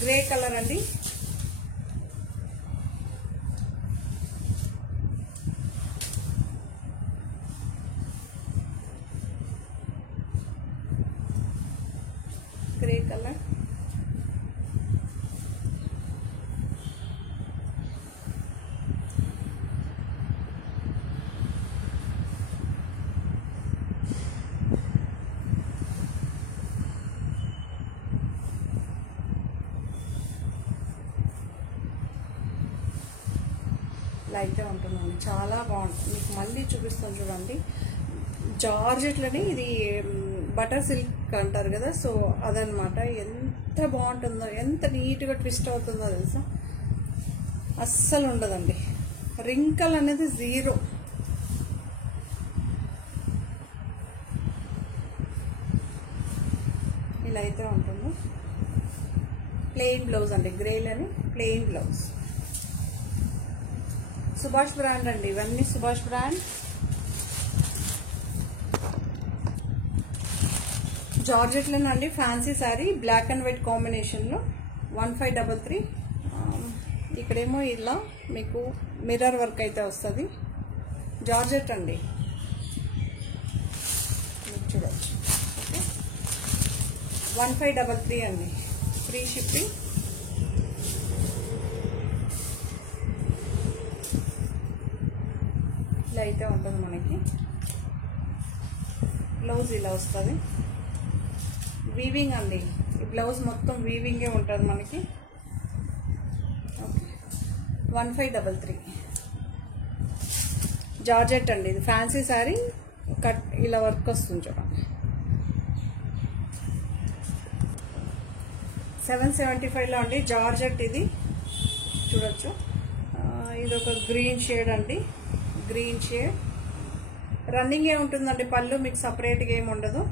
గ్రే కలర్ అండి. గ్రే కలర్, లైట్గా ఉంటుందండి, చాలా బాగుంటుంది. మీకు మళ్ళీ చూపిస్తాను చూడండి. జార్జెట్లని ఇది బటర్ సిల్క్ అంటారు కదా, సో అదనమాట. ఎంత బాగుంటుందో, ఎంత నీట్గా ట్విస్ట్ అవుతుందో తెలుసా, అస్సలు ఉండదండి. రింకల్ అనేది జీరో. ఇలా అయితే ఉంటుంది. ప్లెయిన్ బ్లౌజ్ అండి, గ్రేలని ప్లెయిన్ బ్లౌజ్. సుభాష్ బ్రాండ్ అండి, ఇవన్నీ సుభాష్ బ్రాండ్. జార్జెట్లోనండి fancy sari, black and white కాంబినేషన్లో 1533. ఇక్కడేమో ఇలా మీకు మిర్రర్ వర్క్ అయితే వస్తుంది. జార్జెట్ అండి, చూడవచ్చు. ఓకే, 1533 అండి, ఫ్రీ షిప్పింగ్. ఇలా అయితే ఉంటుంది మనకి. బ్లౌజ్ ఇలా వస్తుంది, వీవింగ్ అండి. ఈ బ్లౌజ్ మొత్తం వీవింగే ఉంటుంది మనకి. ఓకే, 1533 జార్జెట్ అండి. ఇది ఫ్యాన్సీ శారీ, కట్ ఇలా వర్క్ వస్తుంది చూడండి. 775లో అండి, జార్జెట్ ఇది చూడొచ్చు. ఇది ఒక గ్రీన్ షేడ్ అండి, గ్రీన్ షేడ్. రన్నింగ్ ఏ ఉంటుందండి, పళ్ళు మీకు సపరేట్గా ఏమి ఉండదు.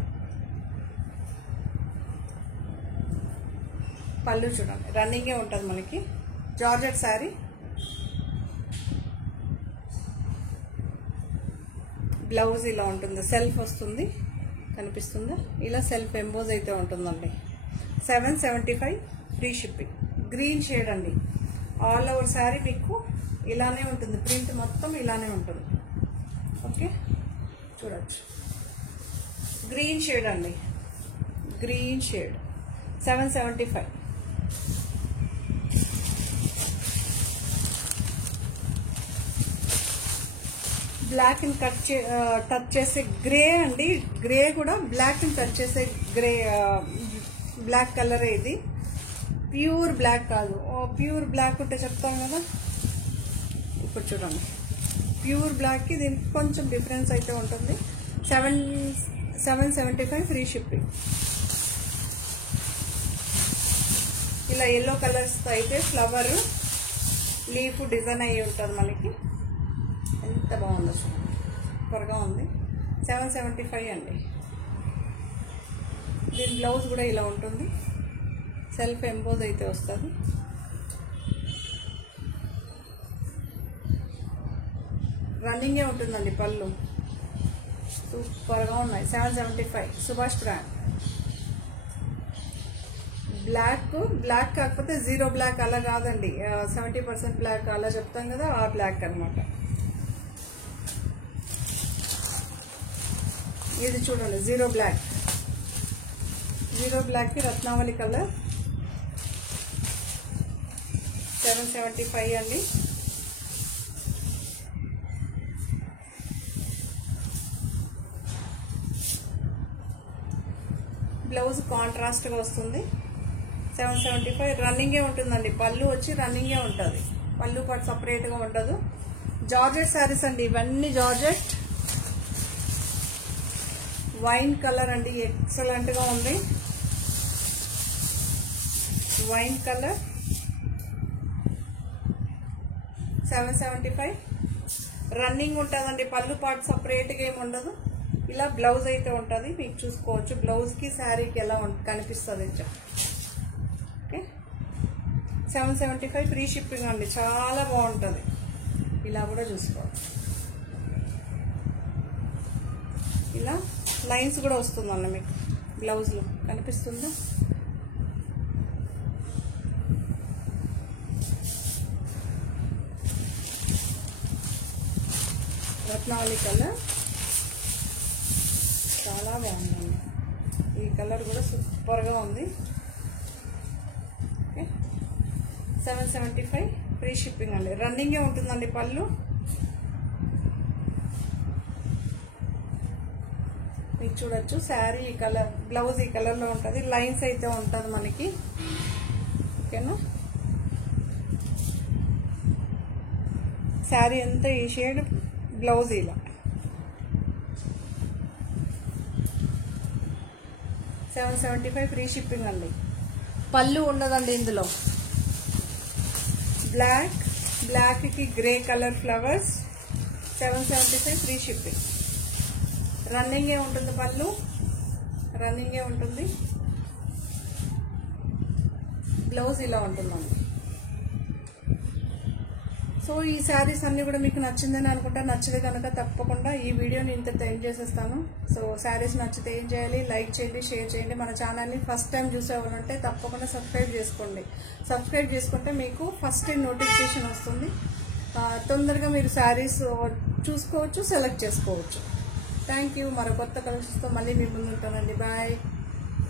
పళ్ళు చూడండి, రన్నింగే ఉంటుంది మనకి. జార్జెట్ శారీ, బ్లౌజ్ ఇలా ఉంటుంది, సెల్ఫ్ వస్తుంది, కనిపిస్తుందా? ఇలా సెల్ఫ్ ఎంబోజ్ అయితే ఉంటుందండి. 775 ఫ్రీ షిప్పింగ్. గ్రీన్ షేడ్ అండి, ఆల్ ఓవర్ శారీ మీకు ఇలానే ఉంటుంది, ప్రింట్ మొత్తం ఇలానే ఉంటుంది. ఓకే, చూడొచ్చు. గ్రీన్ షేడ్ అండి, గ్రీన్ షేడ్ 775. బ్లాక్ ని టచ్ చేసే గ్రే అండి, గ్రే కూడా బ్లాక్ ని టచ్ చేసే గ్రే, బ్లాక్ కలర్. ఇది ప్యూర్ బ్లాక్ కాదు, ప్యూర్ బ్లాక్ ఉంటే చెప్తాం కదా. ఇప్పుడు చూడండి, ప్యూర్ బ్లాక్కి దీనికి కొంచెం డిఫరెన్స్ అయితే ఉంటుంది. 775 ఫ్రీ షిప్పింగ్. ఇలా ఎల్లో కలర్స్ అయితే ఫ్లవర్ లీఫ్ డిజైన్ అయ్యి ఉంటుంది మనకి. ఎంత బాగుందో చూడండి, త్వరగా ఉంది. 775 అండి. దీని బ్లౌజ్ కూడా ఇలా ఉంటుంది, సెల్ఫ్ ఎంబోజ్ అయితే వస్తుంది. రన్నింగే ఉంటుందండి పళ్ళు. సూపర్గా ఉన్నాయి. 775 సుభాష్ బ్రాండ్. బ్లాక్ కాకపోతే జీరో బ్లాక్ అలా కాదండి, 70% బ్లాక్ అలా చెప్తాం కదా, ఆ బ్లాక్ అనమాట. ఇది చూడండి జీరో బ్లాక్కి రత్నావళి కలర్. 775 అండి. బ్లౌజ్ కాంట్రాస్ట్గా వస్తుంది. 775 రన్నింగే ఉంటుందండి. పళ్ళు వచ్చి రన్నింగే ఉంటుంది, పళ్ళు పాటు సపరేట్గా ఉండదు. జార్జెట్ శారీస్ అండి ఇవన్నీ. జార్జెట్ వైన్ కలర్ అండి, ఎక్సలెంట్గా ఉంది. వైన్ కలర్ 775 రన్నింగ్ ఉంటుందండి. పళ్ళు పాటు సపరేట్గా ఏమి ఉండదు. ఇలా బ్లౌజ్ అయితే ఉంటుంది, మీకు చూసుకోవచ్చు. బ్లౌజ్కి శారీకి ఎలా కనిపిస్తుంది. ఓకే, 775 ఫ్రీ షిప్పింగ్ అండి. చాలా బాగుంటుంది. ఇలా కూడా చూసుకోవచ్చు. ఇలా లైన్స్ కూడా వస్తుందండి మీకు బ్లౌజ్లో, కనిపిస్తుందా? రత్నావళి కలర్ చాలా బాగుందండి. ఈ కలర్ కూడా సూపర్గా ఉంది. ఓకే, 775 ఫ్రీ షిప్పింగ్ అండి. రన్నింగే ఉంటుందండి పళ్ళు. మీకు చూడొచ్చు. శారీ ఈ కలర్, బ్లౌజ్ ఈ కలర్లో ఉంటుంది. లైన్స్ అయితే ఉంటుంది మనకి. ఓకేనా, శారీ అంతా ఈ షేడ్, బ్లౌజ్ ఇలా. 775 ఫ్రీ షిప్పింగ్ అండి. పళ్ళు ఉండదండి ఇందులో. బ్లాక్కి grey colour flowers. 775 free shipping. రన్నింగే ఉంటుంది పళ్ళు, రన్నింగే ఉంటుంది. బ్లౌజ్ ఇలా ఉంటుందండి. సో ఈ శారీస్ అన్నీ కూడా మీకు నచ్చిందని అనుకుంటా. నచ్చితే కనుక తప్పకుండా ఈ వీడియోని ఇంతతో ఎండ్ చేసేస్తాను. సో శారీస్ నచ్చితే ఏం చేయాలి? లైక్ చేయండి, షేర్ చేయండి. మన ఛానల్ని ఫస్ట్ టైం చూసేవాళ్ళంటే తప్పకుండా సబ్స్క్రైబ్ చేసుకోండి. సబ్స్క్రైబ్ చేసుకుంటే మీకు ఫస్ట్ టైం నోటిఫికేషన్ వస్తుంది. తొందరగా మీరు శారీస్ చూసుకోవచ్చు, సెలెక్ట్ చేసుకోవచ్చు. Thank you. మరో కొత్త కలెక్షన్స్తో మళ్ళీ మీ ముందు ఉంటానండి. బాయ్.